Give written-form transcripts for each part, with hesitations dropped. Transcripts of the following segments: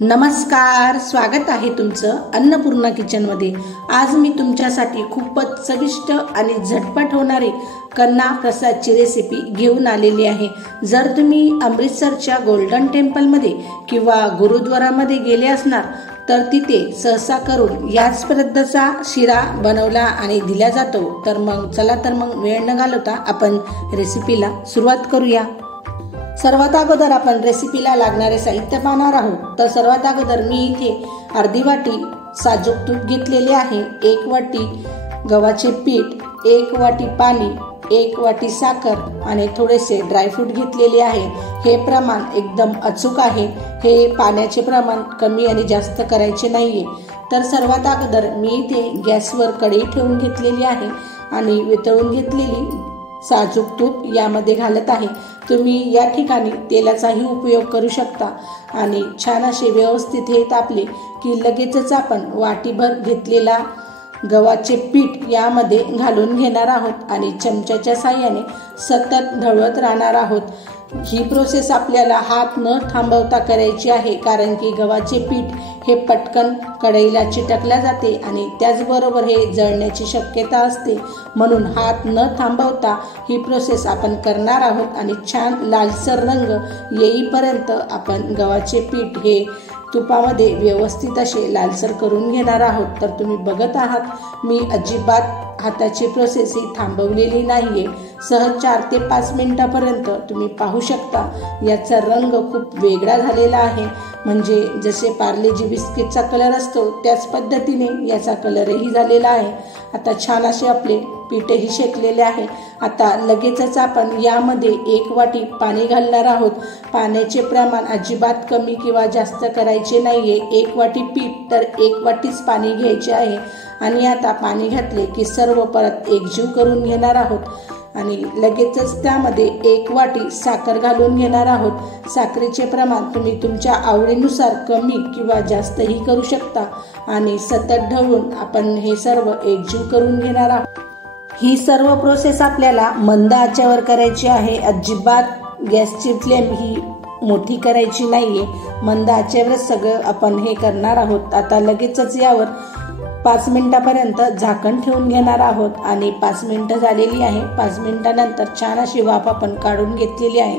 नमस्कार, स्वागत आहे तुमचं अन्नपूर्णा किचनमध्ये। आज मी तुमच्यासाठी खूपच चविष्ट आणि झटपट होणारी कन्ना प्रसादची रेसिपी घेऊन आलेली आहे। जर तुम्ही अमृतसरच्या गोल्डन टेम्पलमध्ये किंवा गुरुद्वारामध्ये गेले असणार तर तिथे सहसा करून याच पद्धतीचा शिरा बनवला आणि दिला जातो। तर मग चला तर मग वेळ न घालवता आपण रेसिपीला सुरुवात करूया। सर्वात अगोदर आपण रेसिपीला लागणारे साहित्य पाहणार आहोत। तर सर्वात अगोदर मी इथे अर्धी वाटी साजूक तूप घेतलेले आहे, 1 वाटी गव्हाचे पीठ, 1 वाटी पाणी, 1 वाटी साखर आणि थोडेसे ड्रायफ्रूट घेतलेले आहे। हे प्रमाण एकदम अचूक आहे। हे पाण्याचे प्रमाण कमी आणि जास्त करायचे नाहीये। तर सर्वात अगोदर मी इथे गॅसवर कढई ठेवून घेतलेली आहे आणि वितळून घेतलेली साजूक तूप यामध्ये घालत आहे। तुम्ही या ठिकाणी तेलाचाही उपयोग करू शकता आणि छान असे व्यवस्थित हे तापले की लगेचच आपण वाटीभर घेतलेला गव्हाचे पीठ यामध्ये घालून घेणार आहोत आणि चमच्याच्या साहाय्याने सतत ढवळत राहणार आहोत। ही प्रोसेस आपल्याला हात न थांबवता करायची आहे, कारण की गव्हाचे पीठ हे पटकन कढईला चिटकल्या जाते आणि त्याचबरोबर हे जळण्याची शक्यता असते। म्हणून हात न थांबवता ही प्रोसेस आपण करणार आहोत आणि छान लालसर रंग येईपर्यंत आपण गव्हाचे पीठ हे तुपामध्ये व्यवस्थित असे लालसर करून घेणार आहोत। तर तुम्ही बघत आहात मी अजिबात हाताची प्रोसेस ही थांबवलेली नाहीये। सहज 4 ते 5 मिनिटापर्यंत तुम्ही पाहू शकता याचा रंग खूप वेगळा झालेला आहे। म्हणजे जसे पार्लेजी बिस्किटचा कलर असतो त्याच पद्धतीने याचा कलरही झालेला आहे। आता छान असे आपले पीठही शेकलेले आहे। आता लगेचच आपण यामध्ये 1 वाटी पाणी घालणार आहोत। पाण्याचे प्रमाण अजिबात कमी किंवा जास्त करायचे नाहीये। 1 वाटी पीठ तर 1 वाटीच पाणी घ्यायचे आहे आणि आता पाणी घातले की सर्व परत एकजीव करून घेणार आहोत आणि लगेचच त्यामध्ये 1 वाटी साखर घालून घेणार आहोत। साखरेचे प्रमाण तुम्ही तुमच्या आवडीनुसार कमी किंवा जास्तही करू शकता आणि सतत ढवळून आपण हे सर्व एकजीव करून घेणार आहोत। ही सर्व प्रोसेस आपल्याला मंद आचेवर करायची आहे। अजिबात गॅसची फ्लेम ही मोठी करायची नाहीये, मंद आचेवरच सगळं आपण हे करणार आहोत। आता लगेचच यावर 5 मिनिटापर्यंत झाकण ठेवून घेणार आहोत आणि 5 मिनिटं झालेली आहे। 5 मिनिटानंतर छान अशी वाफ आपण काढून घेतलेली आहे।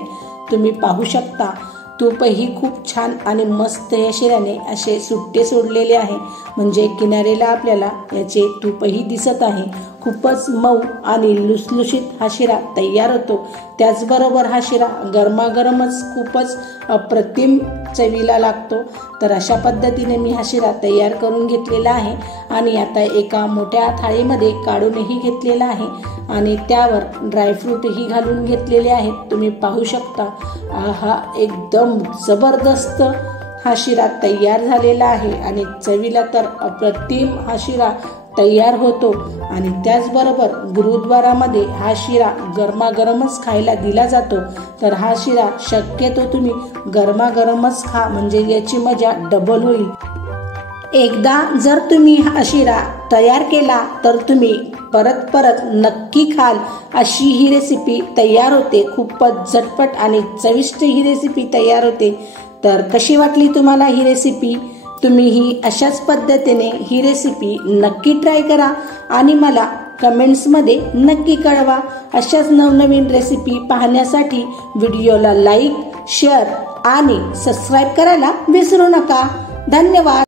तुम्ही पाहू शकता तूपही खूप छान आणि मस्त या शिऱ्याने असे सुट्टे सोडलेले आहे, म्हणजे किनारेला आपल्याला याचे तूपही दिसत आहे। खूपच मऊ आणि लुसलुशीत हा शिरा तयार होतो। त्याचबरोबर हा शिरा गरमागरमच खूपच अप्रतिम चवीला लागतो। तर अशा पद्धतीने मी हा शिरा तयार करून घेतलेला आहे आणि आता एका मोठ्या थाळीमध्ये काढूनही घेतलेला आहे आणि त्यावर ड्रायफ्रूटही घालून घेतलेले आहेत। तुम्ही पाहू शकता हा एकदम जबरदस्त हा शिरा तयार झालेला आहे आणि चवीला तर अप्रतिम हा शिरा तयार होतो आणि त्याचबरोबर गुरुद्वारामध्ये हा शिरा गरमागरमच खायला दिला जातो। तर हा शिरा शक्यतो तुम्ही गरमागरमच खा, म्हणजे याची मजा डबल होईल। एकदा जर तुम्ही हा शिरा तयार केला तर तुम्ही परत परत नक्की खाल अशी ही रेसिपी तयार होते। खूपच झटपट आणि चविष्ट ही रेसिपी तयार होते। तर कशी वाटली तुम्हाला ही रेसिपी? तुम्ही ही अशाच पद्धतीने ही रेसिपी नक्की ट्राय करा आणि मला कमेंट्समध्ये नक्की कळवा। अशाच नवनवीन रेसिपी पाहण्यासाठी व्हिडिओला लाईक, शेअर आणि सबस्क्राईब करायला विसरू नका। धन्यवाद।